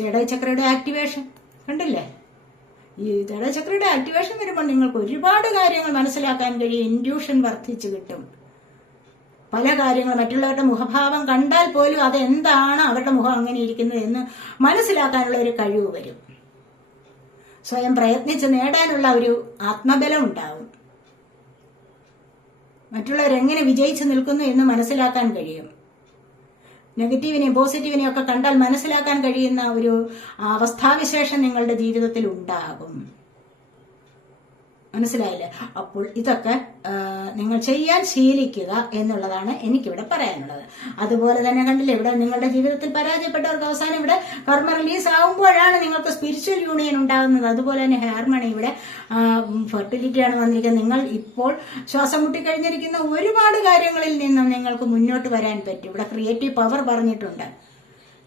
തേടേ ചക്രയുടെ ആക്ടിവേഷൻ കണ്ടില്ലേ? ഈ തേടചക്രയുടെ ആക്ടിവേഷൻ വരുമ്പോൾ നിങ്ങൾക്ക് ഒരുപാട് കാര്യങ്ങൾ മനസ്സിലാക്കാൻ കഴിയും. ഇൻഡ്യൂഷൻ വർദ്ധിച്ചു കിട്ടും. പല കാര്യങ്ങൾ മറ്റുള്ളവരുടെ മുഖഭാവം കണ്ടാൽ പോലും അത് എന്താണ് അവരുടെ മുഖം അങ്ങനെ ഇരിക്കുന്നത് എന്ന് മനസ്സിലാക്കാനുള്ള ഒരു കഴിവ് വരും. സ്വയം പ്രയത്നിച്ച് നേടാനുള്ള ഒരു ആത്മബലം ഉണ്ടാവും. മറ്റുള്ളവർ എങ്ങനെ വിജയിച്ചു നിൽക്കുന്നു എന്ന് മനസ്സിലാക്കാൻ കഴിയും. നെഗറ്റീവിനെയും പോസിറ്റീവിനെയും ഒക്കെ കണ്ടാൽ മനസ്സിലാക്കാൻ കഴിയുന്ന ഒരു അവസ്ഥാവിശേഷം നിങ്ങളുടെ ജീവിതത്തിൽ ഉണ്ടാകും. മനസ്സിലായില്ലേ? അപ്പോൾ ഇതൊക്കെ നിങ്ങൾ ചെയ്യാൻ ശീലിക്കുക എന്നുള്ളതാണ് എനിക്കിവിടെ പറയാനുള്ളത്. അതുപോലെ തന്നെ കണ്ടില്ലേ ഇവിടെ നിങ്ങളുടെ ജീവിതത്തിൽ പരാജയപ്പെട്ടവർക്ക് അവസാനം ഇവിടെ കർമ്മ റിലീസ് ആകുമ്പോഴാണ് നിങ്ങൾക്ക് സ്പിരിച്വൽ യൂണിയൻ ഉണ്ടാകുന്നത്. അതുപോലെ തന്നെ ഹാർമണി ഇവിടെ ഫെർട്ടിലിറ്റി ആണ് വന്നിരിക്കുന്നത്. നിങ്ങൾ ഇപ്പോൾ ശ്വാസം മുട്ടിക്കഴിഞ്ഞിരിക്കുന്ന ഒരുപാട് കാര്യങ്ങളിൽ നിന്നും നിങ്ങൾക്ക് മുന്നോട്ട് വരാൻ പറ്റും. ഇവിടെ ക്രിയേറ്റീവ് പവർ പറഞ്ഞിട്ടുണ്ട്.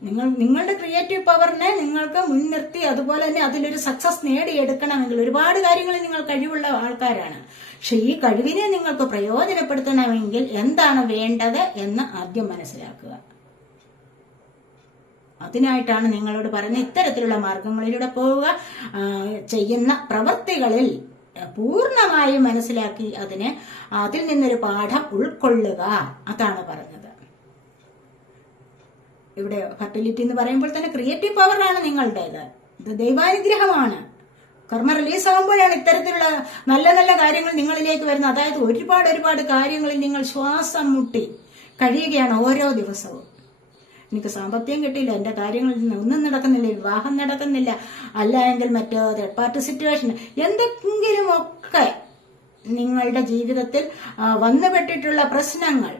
നിങ്ങൾ നിങ്ങളുടെ ക്രിയേറ്റീവ് പവറിനെ നിങ്ങൾക്ക് മുൻനിർത്തി അതുപോലെ തന്നെ അതിലൊരു സക്സസ് നേടിയെടുക്കണമെങ്കിൽ ഒരുപാട് കാര്യങ്ങളിൽ നിങ്ങൾ കഴിവുള്ള ആൾക്കാരാണ്. പക്ഷെ ഈ കഴിവിനെ നിങ്ങൾക്ക് പ്രയോജനപ്പെടുത്തണമെങ്കിൽ എന്താണ് വേണ്ടത് എന്ന് ആദ്യം മനസ്സിലാക്കുക. അതിനായിട്ടാണ് നിങ്ങളോട് പറഞ്ഞ ഇത്തരത്തിലുള്ള മാർഗങ്ങളിലൂടെ പോവുക. ചെയ്യുന്ന പ്രവൃത്തികളിൽ പൂർണമായും മനസ്സിലാക്കി അതിന് അതിൽ നിന്നൊരു പാഠം ഉൾക്കൊള്ളുക. അതാണ് പറഞ്ഞത്. ഇവിടെ ഫെർട്ടിലിറ്റി എന്ന് പറയുമ്പോൾ തന്നെ ക്രിയേറ്റീവ് പവറാണ് നിങ്ങളുടേത്. ഇത് ദൈവാനുഗ്രഹമാണ്. കർമ്മ റിലീസ് ആകുമ്പോഴാണ് ഇത്തരത്തിലുള്ള നല്ല നല്ല കാര്യങ്ങൾ നിങ്ങളിലേക്ക് വരുന്നത്. അതായത് ഒരുപാട് ഒരുപാട് കാര്യങ്ങളിൽ നിങ്ങൾ ശ്വാസം മുട്ടി കഴിയുകയാണ് ഓരോ ദിവസവും. എനിക്ക് സാമ്പത്തികം കിട്ടിയില്ല എന്റെ കാര്യങ്ങളിൽ നിന്ന് ഒന്നും നടക്കുന്നില്ല വിവാഹം നടക്കുന്നില്ല. അല്ല എങ്കിൽ മറ്റോ തേർഡ് പാർട്ടി സിറ്റുവേഷൻ എന്തെങ്കിലുമൊക്കെ നിങ്ങളുടെ ജീവിതത്തിൽ വന്നുപെട്ടിട്ടുള്ള പ്രശ്നങ്ങൾ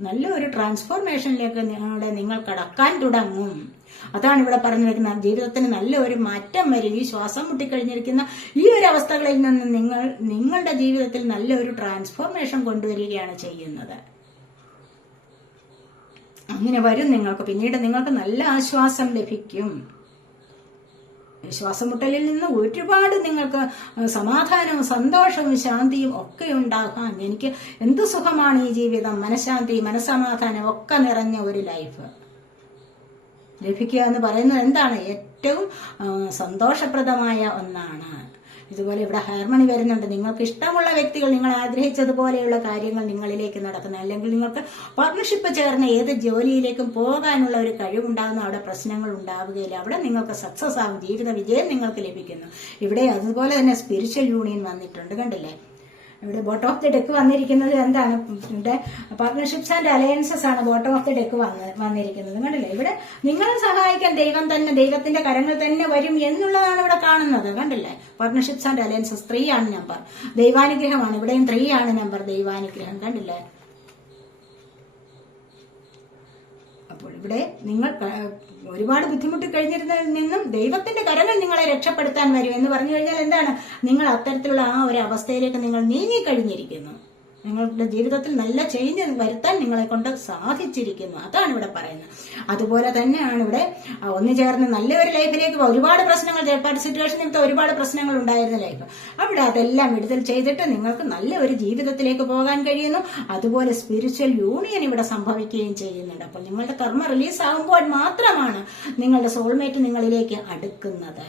നല്ലൊരു ട്രാൻസ്ഫോർമേഷനിലേക്ക് നിങ്ങളുടെ നിങ്ങൾ കടക്കാൻ തുടങ്ങും. അതാണ് ഇവിടെ പറഞ്ഞു വെക്കുന്നത് ജീവിതത്തിന് നല്ലൊരു മാറ്റം വരും. ഈ ശ്വാസം മുട്ടിക്കഴിഞ്ഞിരിക്കുന്ന ഈ ഒരു അവസ്ഥകളിൽ നിന്ന് നിങ്ങൾ നിങ്ങളുടെ ജീവിതത്തിൽ നല്ലൊരു ട്രാൻസ്ഫോർമേഷൻ കൊണ്ടുവരികയാണ് ചെയ്യുന്നത്. അങ്ങനെ വരും നിങ്ങൾക്ക്. പിന്നീട് നിങ്ങൾക്ക് നല്ല ആശ്വാസം ലഭിക്കും. ശ്വാസം മുട്ടലിൽ നിന്ന് ഒരുപാട് നിങ്ങൾക്ക് സമാധാനവും സന്തോഷവും ശാന്തിയും ഒക്കെ ഉണ്ടാകാൻ എനിക്ക് എന്ത് സുഖമാണ് ഈ ജീവിതം? മനഃശാന്തി മനസ്സമാധാനം ഒക്കെ നിറഞ്ഞ ഒരു ലൈഫ് ലഭിക്കുക എന്ന് പറയുന്നത് എന്താണ്? ഏറ്റവും സന്തോഷപ്രദമായ ഒന്നാണ്. ഇതുപോലെ ഇവിടെ ഹാർമണി വരുന്നുണ്ട്. നിങ്ങൾക്ക് ഇഷ്ടമുള്ള വ്യക്തികൾ നിങ്ങൾ ആഗ്രഹിച്ചതുപോലെയുള്ള കാര്യങ്ങൾ നിങ്ങളിലേക്ക് നടക്കുന്നത് അല്ലെങ്കിൽ നിങ്ങൾക്ക് പാർട്ണർഷിപ്പ് ചേർന്ന ഏത് ജോലിയിലേക്കും പോകാനുള്ള ഒരു കഴിവുണ്ടാകുന്ന അവിടെ പ്രശ്നങ്ങൾ ഉണ്ടാവുകയില്ല. അവിടെ നിങ്ങൾക്ക് സക്സസ് ആകും ജീവിത വിജയം നിങ്ങൾക്ക് ലഭിക്കുന്നു. ഇവിടെ അതുപോലെ തന്നെ സ്പിരിച്വൽ യൂണിയൻ വന്നിട്ടുണ്ട്. കണ്ടില്ലേ? ഇവിടെ ബോട്ടം ഓഫ് ദി ഡെക്ക് വന്നിരിക്കുന്നത് എന്താണ്? ഇവിടെ പാർട്ണർഷിപ്സ് ആൻഡ് അലയൻസസ് ആണ് ബോട്ടം ഓഫ് ദി ഡെക്ക് വന്ന് വന്നിരിക്കുന്നത്. കണ്ടില്ലേ? ഇവിടെ നിങ്ങളെ സഹായിക്കാൻ ദൈവം തന്നെ ദൈവത്തിന്റെ കരങ്ങൾ തന്നെ വരും എന്നുള്ളതാണ് ഇവിടെ കാണുന്നത്. കണ്ടില്ലേ? പാർട്ട്ണർഷിപ്സ് ആൻഡ് അലയൻസസ് ത്രീ ആണ് നമ്പർ ദൈവാനുഗ്രഹമാണ്. ഇവിടെയും ത്രീ ആണ് നമ്പർ ദൈവാനുഗ്രഹം. കണ്ടില്ലേ അപ്പോൾ ഇവിടെ നിങ്ങൾ ഒരുപാട് ബുദ്ധിമുട്ട് കഴിഞ്ഞിരുന്നതിൽ നിന്നും ദൈവത്തിന്റെ കരങ്ങൾ നിങ്ങളെ രക്ഷപ്പെടുത്താൻ വരും എന്ന് പറഞ്ഞു കഴിഞ്ഞാൽ എന്താണ്? നിങ്ങൾ അത്തരത്തിലുള്ള ആ ഒരു അവസ്ഥയിലേക്ക് നിങ്ങൾ നീങ്ങി കഴിഞ്ഞിരിക്കുന്നു. നിങ്ങളുടെ ജീവിതത്തിൽ നല്ല ചേഞ്ച് വരുത്താൻ നിങ്ങളെ കൊണ്ട് സാധിച്ചിരിക്കുന്നു. അതാണ് ഇവിടെ പറയുന്നത്. അതുപോലെ തന്നെയാണ് ഇവിടെ ഒന്നു ചേർന്ന് നല്ലൊരു ലൈഫിലേക്ക് ഒരുപാട് പ്രശ്നങ്ങൾ ചിലപ്പോൾ സിറ്റുവേഷൻ നിമിത്തം ഒരുപാട് പ്രശ്നങ്ങൾ ഉണ്ടായിരുന്ന ലൈഫ് അവിടെ അതെല്ലാം വിടുതൽ ചെയ്തിട്ട് നിങ്ങൾക്ക് നല്ല ഒരു ജീവിതത്തിലേക്ക് പോകാൻ കഴിയുന്നു. അതുപോലെ സ്പിരിച്വൽ യൂണിയൻ ഇവിടെ സംഭവിക്കുകയും ചെയ്യുന്നുണ്ട്. അപ്പോൾ നിങ്ങളുടെ കർമ്മ റിലീസ് ആകുമ്പോൾ മാത്രമാണ് നിങ്ങളുടെ സോൾമേറ്റ് നിങ്ങളിലേക്ക് അടുക്കുന്നത്.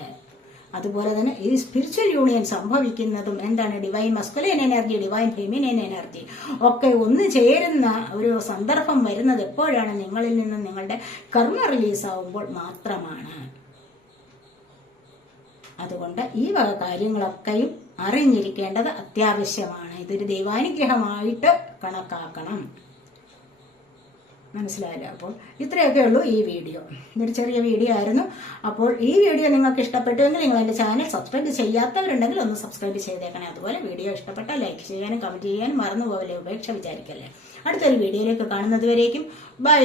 അതുപോലെ തന്നെ ഈ സ്പിരിച്വൽ യൂണിയൻ സംഭവിക്കുന്നതും എന്താണ് divine masculine energy divine feminine energy ഒക്കെ ഒന്ന് ചേരുന്ന ഒരു സന്ദർഭം വരുന്നത് എപ്പോഴാണ്? നിങ്ങളിൽ നിന്നും നിങ്ങളുടെ കർമ്മ റിലീസ് ആവുമ്പോൾ മാത്രമാണ്. അതുകൊണ്ട് ഈ വക കാര്യങ്ങളൊക്കെയും അറിഞ്ഞിരിക്കേണ്ടത് അത്യാവശ്യമാണ്. ഇതൊരു ദൈവാനുഗ്രഹമായിട്ട് കണക്കാക്കണം. മനസ്സിലായല്ലോ? അപ്പോൾ ഇത്രയൊക്കെ ഉള്ളൂ ഈ വീഡിയോ. ഇതൊരു ചെറിയ വീഡിയോ ആയിരുന്നു. അപ്പോൾ ഈ വീഡിയോ നിങ്ങൾക്ക് ഇഷ്ടപ്പെട്ടുവെങ്കിൽ നിങ്ങൾ എന്റെ ചാനൽ സബ്സ്ക്രൈബ് ചെയ്യാത്തവരുണ്ടെങ്കിൽ ഒന്ന് സബ്സ്ക്രൈബ് ചെയ്തേക്കണേ. അതുപോലെ വീഡിയോ ഇഷ്ടപ്പെട്ടാൽ ലൈക്ക് ചെയ്യാനും കമന്റ് ചെയ്യാനും മറന്നു പോകല്ലേ ഉപേക്ഷ വിചാരിക്കല്ലേ? അടുത്തൊരു വീഡിയോയിലേക്ക് കാണുന്നത് വരേക്കും. ബൈ.